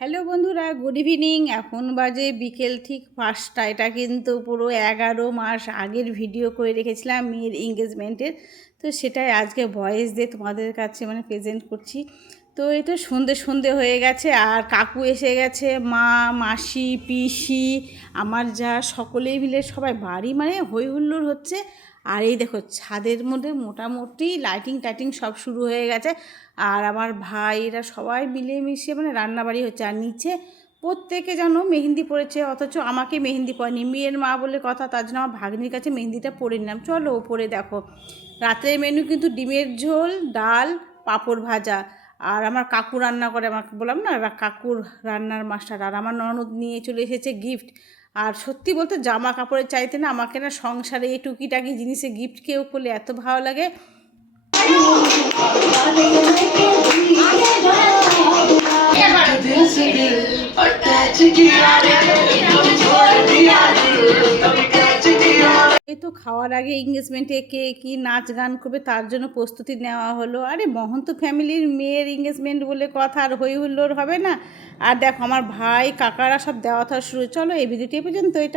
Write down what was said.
Hello বন্ধুরা, good evening. এখন বাজে বিকেল ঠিক 5টা। এটা কিন্তু পুরো 11 মাস আগের ভিডিও করে রেখেছিলাম মেয়ের এঙ্গেজমেন্টের। তো সেটাই আজকে ভয়েস দিয়ে তোমাদের কাছে প্রেজেন্ট করছি। তো এই তো সন্ধে সন্ধে হয়ে গেছে আর কাকু এসে গেছে, মা, মাসি, পিসি, আমার যা, সকলেই মিলে সবাই বাড়ি হই হুল্লোড় হচ্ছে। আর এই দেখো ছাদের মধ্যে মোটামুটি লাইটিং টাইটিং সব শুরু হয়ে গেছে। আর আমার ভাইরা সবাই মিলেমিশে রান্নাবাড়ি হচ্ছে। আর নিচে প্রত্যেকে যেন মেহেন্দি পড়েছে, অথচ আমাকে মেহেন্দি পড়েনি। মেয়ের মা বলে কথা, তার জন্য আমার ভাগ্নির কাছে মেহেন্দিটা পরে নিলাম। চলো ওপরে দেখো, রাতের মেনু কিন্তু ডিমের ঝোল, ডাল, পাঁপড় ভাজা। আর আমার কাকু রান্না করে, আমাকে বললাম না কাকুর রান্নার মাস্টার। আর আমার ননদ নিয়ে চলে এসেছে গিফট। আর সত্যি বলতে জামা কাপড়ের চাইতে না আমাকে না সংসারে এই টুকিটাকি জিনিসে গিফট কেউ করলে এত ভালো লাগে। এই তো খাওয়ার আগে এঙ্গেজমেন্টে কে কি নাচ গান করবে তার জন্য প্রস্তুতি নেওয়া হলো। আরে মহন্ত ফ্যামিলির মেয়ের এঙ্গেজমেন্ট বলে কথা, আর হই হুল্লোড় হবে না? আর দেখো আমার ভাই কাকারা সব দেওয়া শুরু। চলো এই ভিডিওটি পর্যন্ত। এটা